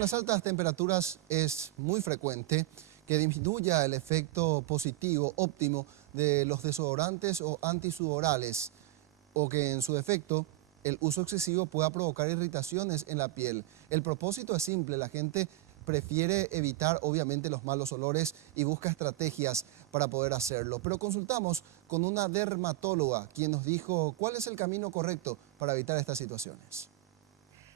con las altas temperaturas es muy frecuente que disminuya el efecto positivo óptimo de los desodorantes o antisudorales, o que en su defecto el uso excesivo pueda provocar irritaciones en la piel. El propósito es simple, la gente prefiere evitar obviamente los malos olores y busca estrategias para poder hacerlo. Pero consultamos con una dermatóloga quien nos dijo cuál es el camino correcto para evitar estas situaciones.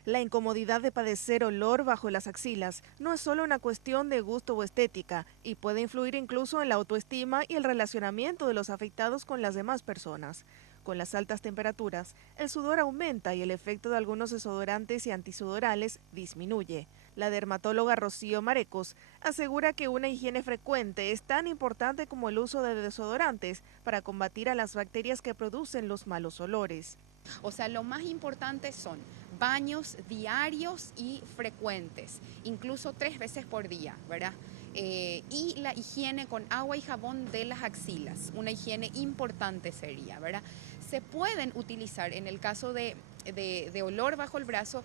La incomodidad de padecer olor bajo las axilas no es solo una cuestión de gusto o estética y puede influir incluso en la autoestima y el relacionamiento de los afectados con las demás personas. Con las altas temperaturas, el sudor aumenta y el efecto de algunos desodorantes y antisudorales disminuye. La dermatóloga Rocío Marecos asegura que una higiene frecuente es tan importante como el uso de desodorantes para combatir a las bacterias que producen los malos olores. O sea, lo más importante son baños diarios y frecuentes, incluso 3 veces por día, ¿verdad? Y la higiene con agua y jabón de las axilas, una higiene importante sería, ¿verdad? Se pueden utilizar en el caso de olor bajo el brazo,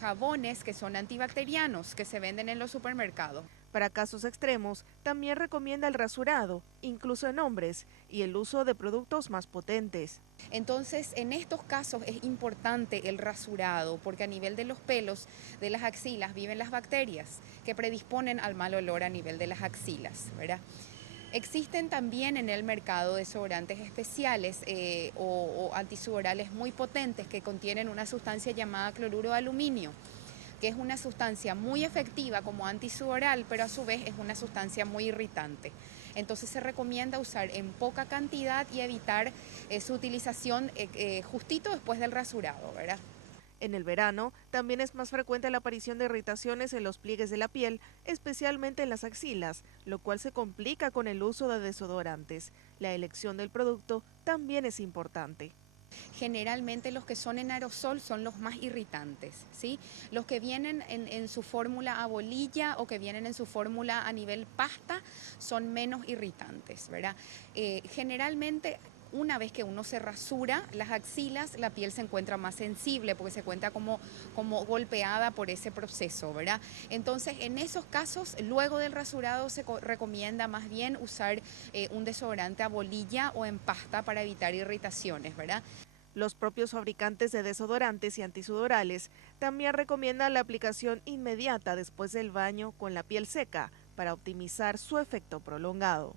jabones que son antibacterianos que se venden en los supermercados. Para casos extremos, también recomienda el rasurado, incluso en hombres, y el uso de productos más potentes. Entonces, en estos casos es importante el rasurado, porque a nivel de los pelos de las axilas viven las bacterias que predisponen al mal olor a nivel de las axilas, ¿verdad? Existen también en el mercado desodorantes especiales o antisudorales muy potentes que contienen una sustancia llamada cloruro de aluminio, que es una sustancia muy efectiva como antisudoral, pero a su vez es una sustancia muy irritante. Entonces se recomienda usar en poca cantidad y evitar su utilización justito después del rasurado, ¿verdad? En el verano, también es más frecuente la aparición de irritaciones en los pliegues de la piel, especialmente en las axilas, lo cual se complica con el uso de desodorantes. La elección del producto también es importante. Generalmente los que son en aerosol son los más irritantes, ¿sí? Los que vienen en su fórmula a bolilla o que vienen en su fórmula a nivel pasta son menos irritantes, ¿verdad? Generalmente una vez que uno se rasura las axilas, la piel se encuentra más sensible porque se encuentra como golpeada por ese proceso, ¿verdad? Entonces, en esos casos, luego del rasurado se recomienda más bien usar un desodorante a bolilla o en pasta para evitar irritaciones, ¿verdad? Los propios fabricantes de desodorantes y antisudorales también recomiendan la aplicación inmediata después del baño con la piel seca para optimizar su efecto prolongado.